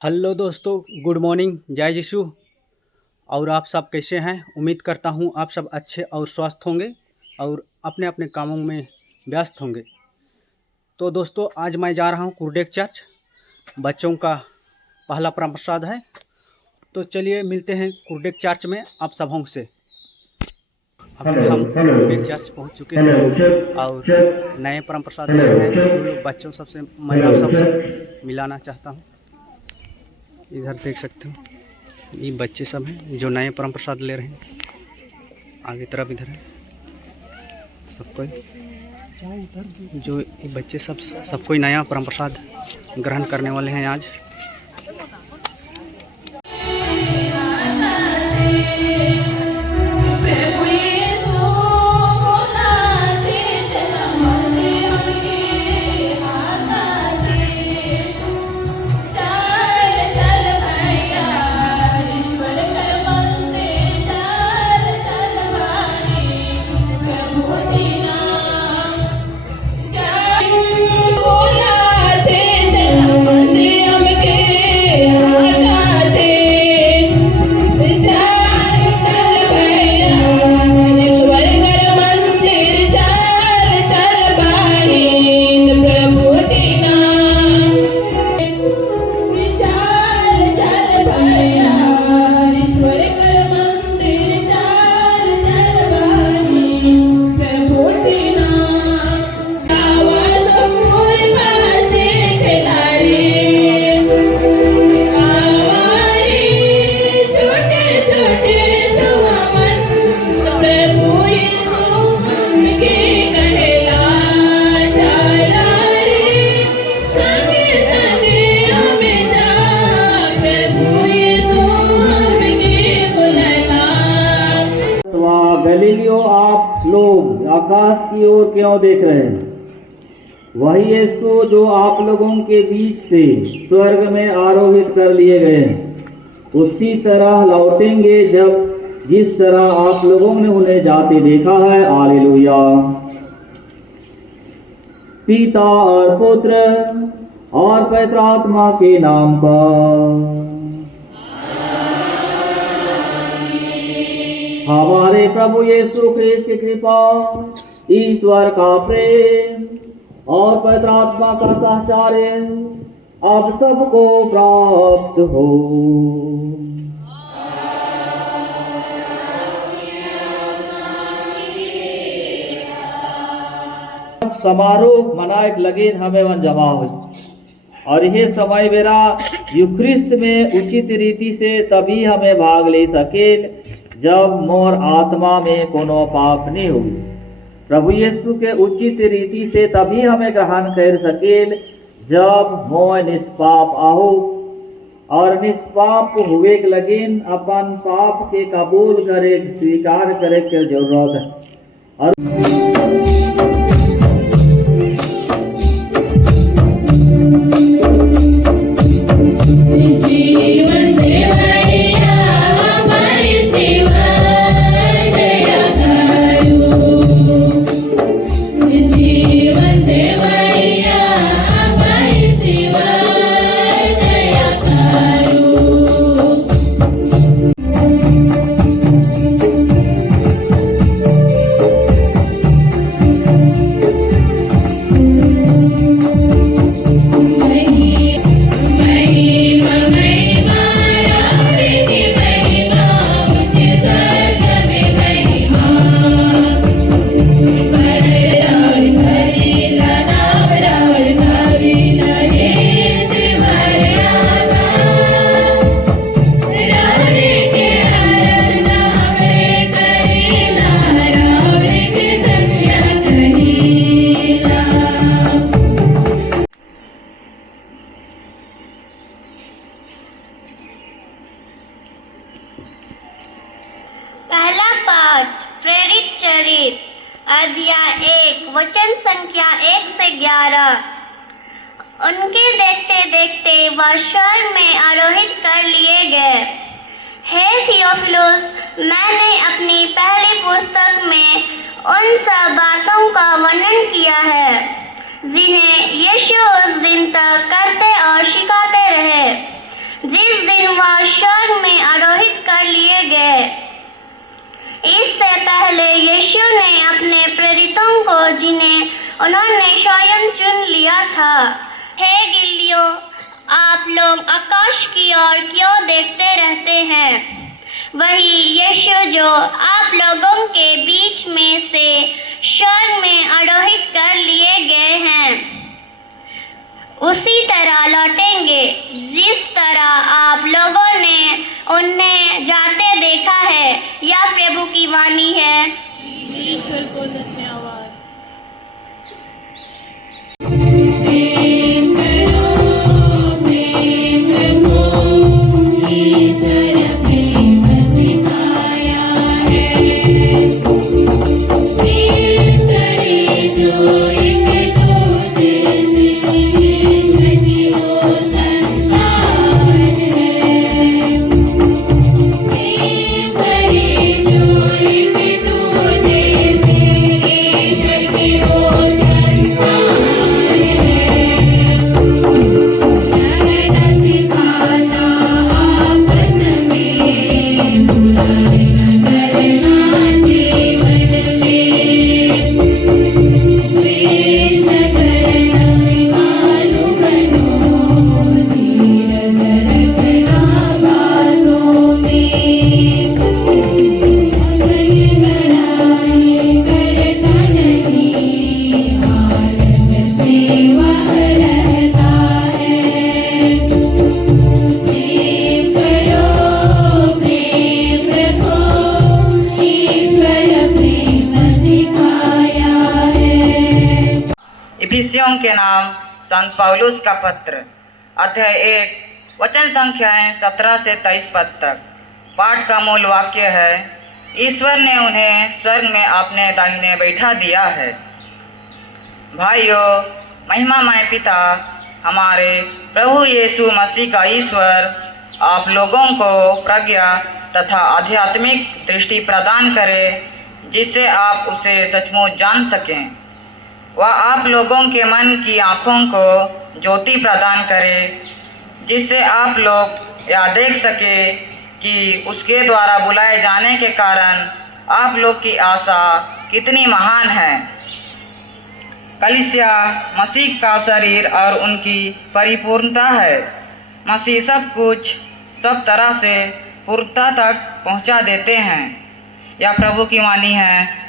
Hello दोस्तों, good morning, जय यीशु। और आप सब कैसे हैं? उम्मीद करता हूं आप सब अच्छे और स्वस्थ होंगे और अपने अपने कामों में व्यस्त होंगे। तो दोस्तों, आज मैं जा रहा हूं कुरडेक चर्च। बच्चों का पहला परम प्रसाद है। तो चलिए मिलते हैं कुरडेक चर्च में आप सबों से। अभी हम कुरडेक चर्च पहुंच चुके हैं और नए परम प्रसाद ले रहे हैं। उन लोग बच्चों सबसे मैं आप सबसे मिलाना चाहता हूँ। इधर देख सकते हो, ये बच्चे सब हैं जो नए परम प्रसाद ले रहे हैं। आगे तरफ इधर है सब कोई, जो ये बच्चे सब कोई नया परम प्रसाद ग्रहण करने वाले हैं आज। गलीलियो, आप लोग आकाश की ओर क्यों देख रहे हैं? वही यीशु जो आप लोगों के बीच से स्वर्ग में आरोहित कर लिए गए उसी तरह लौटेंगे जिस तरह आप लोगों ने उन्हें जाते देखा है। हालेलुया। पिता और पुत्र और पवित्र आत्मा के नाम पर। हमारे प्रभु यीशु ख्रिस्त की कृपा, ईश्वर का प्रेम और पवित्र आत्मा का सहचार्य आप सबको प्राप्त हो। समारोह मनाए लगे हमें वन जमा हो और यह समय बेरा युक्रिस्त में उचित रीति से तभी हमें भाग ले सके जब मोर आत्मा में कोनो पाप नहीं हुई। प्रभु यीशु के उचित रीति से तभी हमें ग्रहण कर सके जब मोह निष्पाप आहो और निष्पाप हुए लगिन अपन पाप के कबूल करे स्वीकार करे के जरूरत है। और प्रेरित चरित्र अध्याय 1 वचन संख्या 1 से 11। उनके देखते देखते वह स्वर्ग में आरोहित कर लिए गए। हे थियोफिलुस, मैंने अपनी पहली पुस्तक में उन सब बातों का वर्णन किया है जिन्हें यीशु उस दिन तक करते और सिखाते रहे स्वर्ग में आरोहित कर लिए गए। इससे पहले यीशु ने अपने प्रेरितों को, जिन्हें उन्होंने स्वयं चुन लिया था, हे गिल्लियों, आप लोग आकाश की ओर क्यों देखते रहते हैं? वही यीशु जो आप लोगों के बीच में से स्वर्ग में आरोहित कर लिए गए हैं, उसी तरह लौटेंगे जिस तरह आप लोगों ने उन्हें जाते देखा है। यह प्रभु की वाणी है। ईश्वर को धन्यवाद। इफिसियों के नाम संत पौलुस का पत्र, अध्याय 1, वचन संख्याएं 17 से 23 पद तक। पाठ का मूल वाक्य है, ईश्वर ने उन्हें स्वर्ग में अपने दाहिने बैठा दिया है। भाइयों, महिमामय पिता, हमारे प्रभु यीशु मसीह का ईश्वर आप लोगों को प्रज्ञा तथा आध्यात्मिक दृष्टि प्रदान करे, जिससे आप उसे सचमुच जान सकें। वह आप लोगों के मन की आँखों को ज्योति प्रदान करे, जिससे आप लोग यह देख सके कि उसके द्वारा बुलाए जाने के कारण आप लोग की आशा कितनी महान है। कलीसिया मसीह का शरीर और उनकी परिपूर्णता है। मसीह सब कुछ सब तरह से पूर्णता तक पहुंचा देते हैं। यह प्रभु की वाणी है।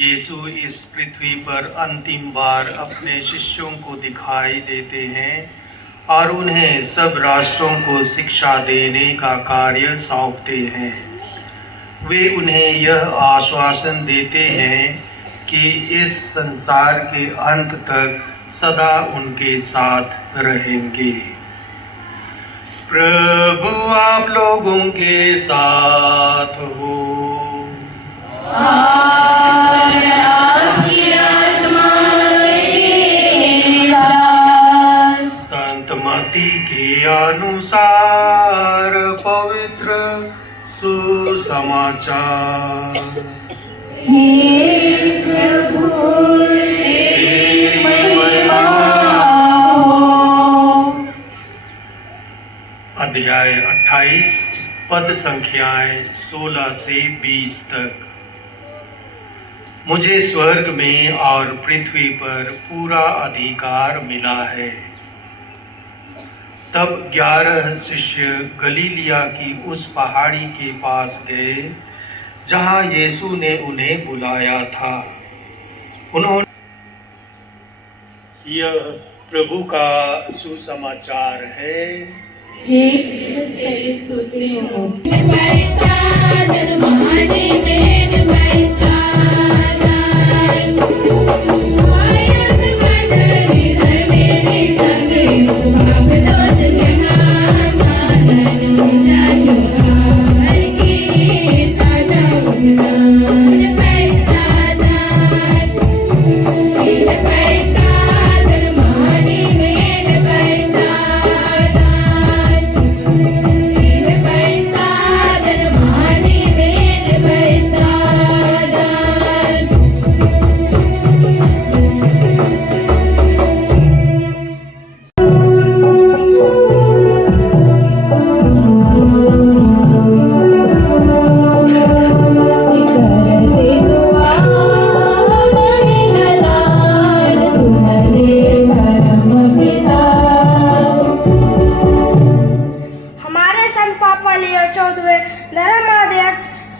यीशु इस पृथ्वी पर अंतिम बार अपने शिष्यों को दिखाई देते हैं और उन्हें सब राष्ट्रों को शिक्षा देने का कार्य सौंपते हैं। वे उन्हें यह आश्वासन देते हैं कि इस संसार के अंत तक सदा उनके साथ रहेंगे। प्रभु आप लोगों के साथ हो। संत मत्ती के अनुसार पवित्र सुसमाचार। तेरी महिमा हो। अध्याय 28 पद संख्याएं 16 से 20 तक। मुझे स्वर्ग में और पृथ्वी पर पूरा अधिकार मिला है। तब 11 शिष्य गलीलिया की उस पहाड़ी के पास गए जहां यीशु ने उन्हें बुलाया था। उन्होंने यह प्रभु का सुसमाचार है।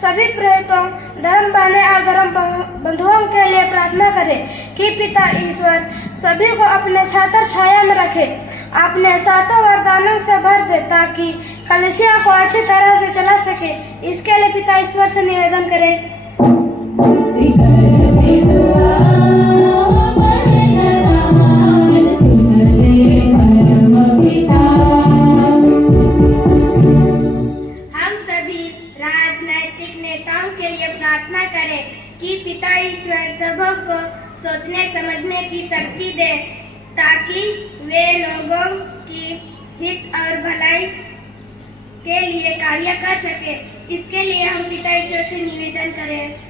सभी प्रेरितों, धर्म पाने और धर्म बंधुओं के लिए प्रार्थना करें कि पिता ईश्वर सभी को अपने छात्र छाया में रखे, अपने सातों वरदानों से भर दे ताकि कलीसिया को अच्छी तरह से चला सके। इसके लिए पिता ईश्वर से निवेदन करें। प्रार्थना करें कि पिता ईश्वर सबों को सोचने समझने की शक्ति दे ताकि वे लोगों की हित और भलाई के लिए कार्य कर सके। इसके लिए हम पिता ईश्वर से निवेदन करें।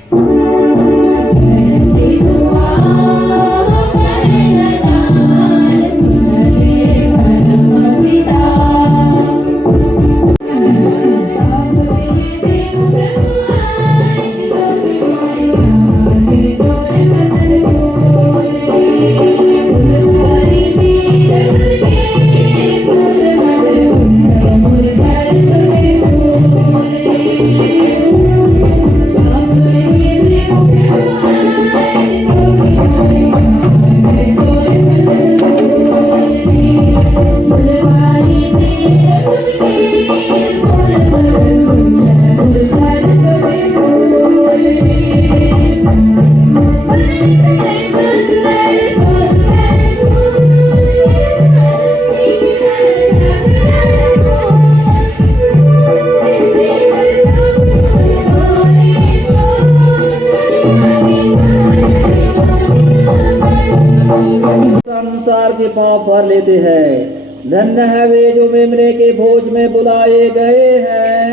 संसार के पाप भर लेते हैं। धन्य है वे जो मेमने के भोज में बुलाए गए हैं।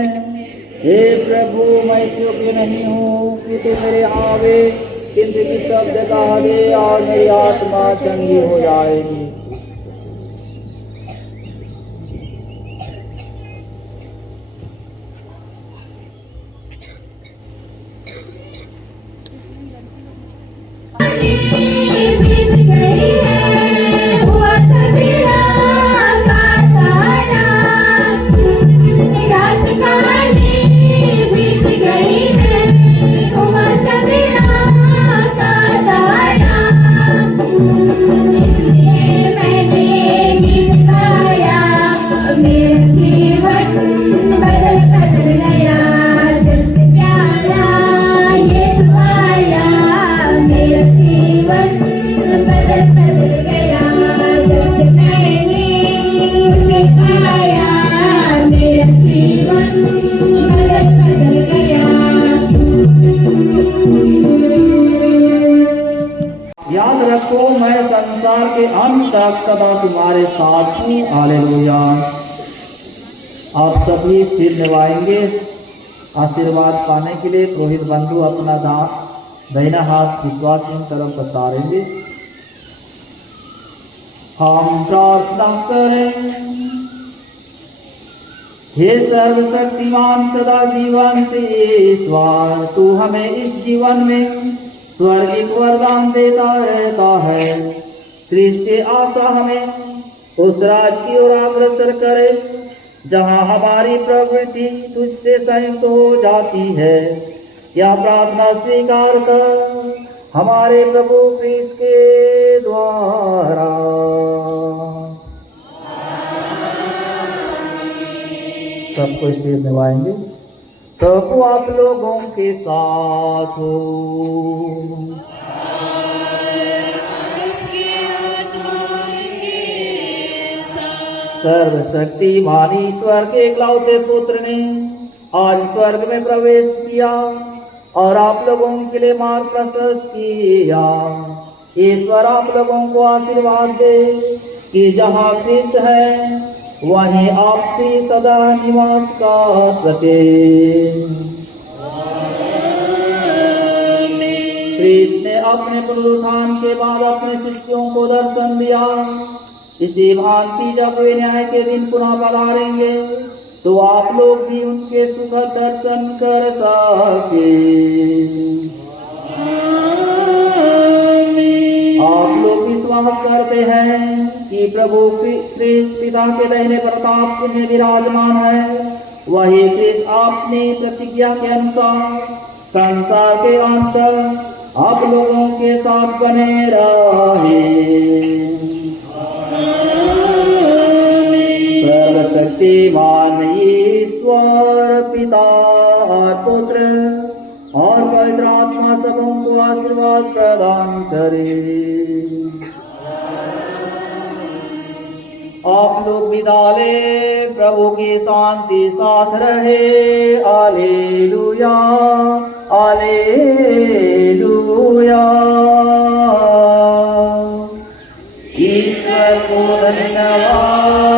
हे प्रभु, मैं योग्य नहीं हूँ कि तू मेरे आवे, किंतु कि शब्द कहा दे और मेरी आत्मा चंगी हो जाएगी। याद रखो, मैं संसार के अंत तक सदा तुम्हारे साथ हूँ। हालेलुया। आप सभी सिर निभाएंगे। आशीर्वाद पाने के लिए पुरोहित बंधु अपना दाहिना हाथ विश्वासी तरफ बताएंगे। हम प्रार्थना करें। हे सर्वशक्तिमान सदा जीवन से ईश्वर, तू हमें इस जीवन में स्वर्गिक वरदान देता रहता है। क्रिस्त के आशा हमें उस राज की ओर अग्रसर करे जहाँ हमारी प्रवृत्ति तुझसे संयुक्त हो जाती है। यह प्रार्थना स्वीकार कर हमारे प्रभु क्रिस्त के द्वारा। सबको स्टेज निभाएंगे। प्रभु आप लोगों के साथ हो। सर्वशक्तिमान ईश्वर के इकलौते पुत्र ने आज स्वर्ग में प्रवेश किया और आप लोगों के लिए मार्ग प्रशस्त किया। ईश्वर आप लोगों को आशीर्वाद दे कि जहाँ क्रिस्त है वहीं आपसी सदा निवास कर सके। क्रिस्त ने अपने पुनरुत्थान के बाद अपने शिष्यों को दर्शन दिया। इसी भांति जब वे न्याय के दिन पुनः पधारेंगे तो आप लोग भी उनके सुखद दर्शन कर सके। आप लोग विश्वास करते हैं कि प्रभु क्रिस्त पिता के दाहिने प्रताप में विराजमान है वही ख्रिस्त अपनी प्रतिज्ञा के अनुसार संसार के अंत आप लोगों के साथ बने रहे। सर्वशक्तिमान ईश्वर पिता और पुत्र और पवित्र आत्मा सबों को आशीर्वाद प्रदान करे। आप लोग विदा ले, प्रभु की शांति साथ रहे। Hallelujah hallelujah. ईश्वर को धन्यवाद।